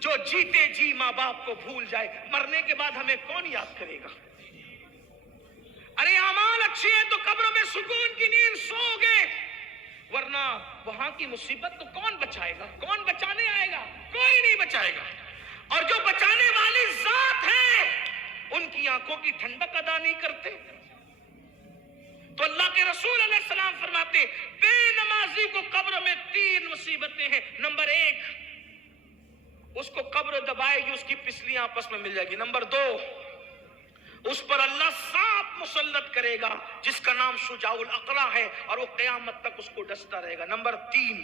جو جیتے جی ماں باپ کو بھول جائے، مرنے کے بعد ہمیں کون یاد کرے گا؟ ارے اعمال اچھے ہیں تو قبر میں سکون کی نیند سو گے، ورنہ وہاں کی مصیبت تو کون بچائے گا؟ کون بچانے آئے گا؟ کوئی نہیں بچائے گا۔ اور جو بچانے والی ذات ہے ان کی آنکھوں کی ٹھنڈک ادا نہیں کرتے۔ تو اللہ کے رسول علیہ السلام فرماتے بے نمازی کو قبر میں 3 مصیبتیں ہیں۔ نمبر 1، اس کو قبر دبائے گی، اس کی پسلیاں آپس میں مل جائے گی۔ نمبر 2، اس پر اللہ سانپ مسلط کرے گا جس کا نام شجاع الاقرع ہے، اور وہ قیامت تک اس کو ڈستا رہے گا۔ نمبر 3،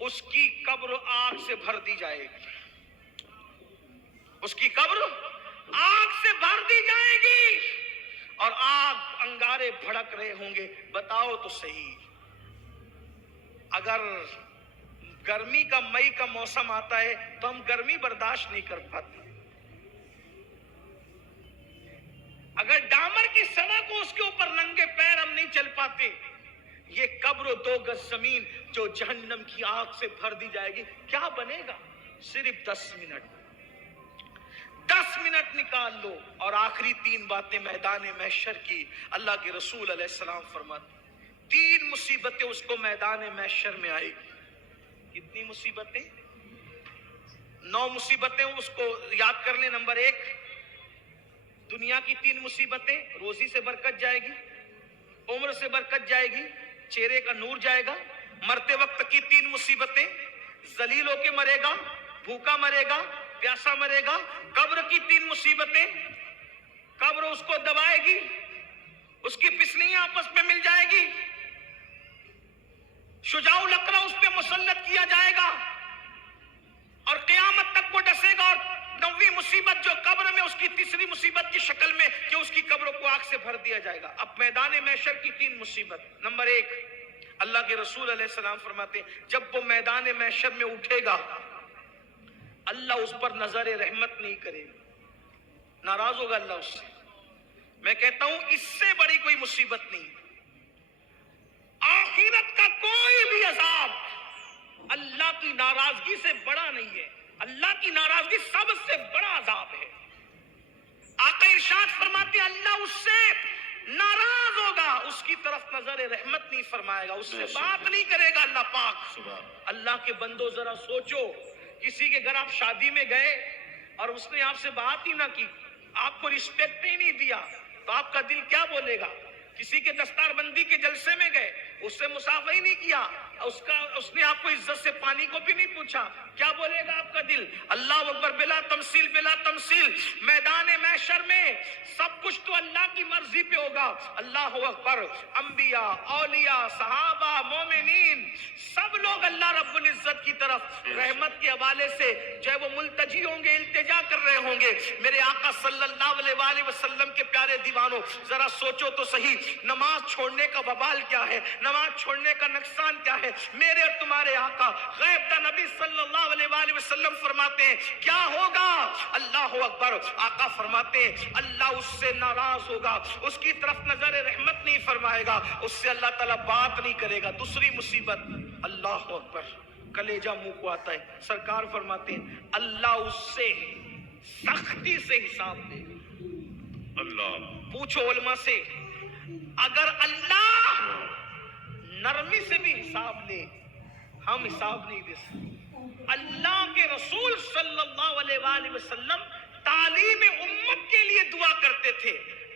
اس کی قبر آگ سے بھر دی جائے گی، اس کی قبر آگ سے بھر دی جائے گی، اور آگ انگارے بھڑک رہے ہوں گے۔ بتاؤ تو صحیح، اگر گرمی کا مئی کا موسم آتا ہے تو ہم گرمی برداشت نہیں کر پاتے، اگر ڈامر کی سڑک ہو اس کے اوپر ننگے پیر ہم نہیں چل پاتے، یہ قبر 2 گز زمین جو جہنم کی آگ سے بھر دی جائے گی، کیا بنے گا؟ صرف 10 منٹ 10 منٹ نکال لو، اور آخری 3 باتیں میدان محشر کی اللہ کے رسول علیہ السلام فرماتے 3 مصیبتیں اس کو میدان محشر میں آئے گی۔ کتنی مصیبتیں؟ 9 مصیبتیں اس کو یاد کر لیں۔ نمبر 1، دنیا کی 3 مصیبتیں، روزی سے برکت جائے گی، عمر سے برکت جائے گی، چہرے کا نور جائے گا۔ مرتے وقت کی 3 مصیبتیں، ذلیل ہو کے مرے گا، بھوکا مرے گا، پیاسا مرے گا۔ قبر کی 3 مصیبتیں، قبر اس کو دبائے گی، اس کی پسلیاں آپس میں مل جائے گی، شجاع الاقرع اس پہ مسلط کیا جائے گا، اور قیامت تک وہ ڈسے گا۔ اور 9ویں مصیبت جو قبر میں، اس کی تیسری مصیبت کی شکل میں کہ اس کی قبر کو آگ سے بھر دیا جائے گا۔ اب میدان محشر کی 3 مصیبت۔ نمبر 1، اللہ کے رسول علیہ السلام فرماتے ہیں جب وہ میدان محشر میں اٹھے گا، اللہ اس پر نظر رحمت نہیں کرے گا، ناراض ہوگا اللہ اس سے۔ میں کہتا ہوں اس سے بڑی کوئی مصیبت نہیں، آخرت کا کوئی بھی عذاب اللہ کی ناراضگی سے بڑا نہیں ہے۔ اللہ کی ناراضگی سب سے بڑا عذاب ہے۔ آقا ارشاد فرماتے ہیں اللہ اس سے ناراض ہوگا، اس کی طرف نظر رحمت نہیں فرمائے گا، اس سے بات نہیں کرے گا اللہ پاک۔ اللہ کے بندو ذرا سوچو، کسی کے گھر آپ شادی میں گئے اور اس نے آپ سے بات ہی نہ کی، آپ کو رسپیکٹ ہی نہیں دیا، تو آپ کا دل کیا بولے گا؟ کسی کے دستار بندی کے جلسے میں گئے، اس سے مصافحہ ہی نہیں کیا، اس نے آپ کو عزت سے پانی کو بھی نہیں پوچھا، کیا بولے گا آپ کا دل؟ اللہ اکبر، بلا تمثیل بلا تمثیل۔ میدان محشر میں سب کچھ تو اللہ کی مرضی پہ ہوگا۔ اللہ اکبر، انبیاء، اولیاء، صحابہ، مومنین، سب لوگ اللہ رب العزت کی طرف رحمت کے حوالے سے جو ہے وہ ملتجی ہوں گے، التجا کر رہے ہوں گے۔ میرے آقا صلی اللہ علیہ وآلہ وسلم کے پیارے دیوانوں، ذرا سوچو تو صحیح، نماز چھوڑنے کا وبال کیا ہے، نماز چھوڑنے کا نقصان کیا ہے۔ میرے اور تمہارے آقا غیب دا نبی صلی اللہ علیہ وآلہ وسلم فرماتے ہیں کیا ہوگا؟ اللہ اکبر، آقا فرماتے ہیں اللہ اس سے ناراض ہوگا، اس کی طرف نظر رحمت نہیں فرمائے گا، اس سے اللہ تعالیٰ بات نہیں کرے گا۔ دوسری مصیبت، اللہ اکبر، کلیجہ منہ کو آتا ہے، سرکار فرماتے ہیں اللہ اس سے سختی سے حساب لے گا۔ اللہ، پوچھو علماء سے، اگر اللہ نرمی سے بھی حساب لے، ہم حساب نہیں دے سکتے۔ اللہ کے رسول صلی اللہ علیہ وآلہ وسلم تعلیم امت کے لیے دعا کرتے تھے،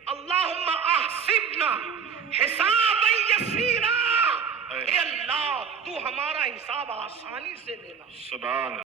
اللہم احسبنا حسابا یسیرا، اے اللہ تو ہمارا حساب آسانی سے لینا۔ سبحان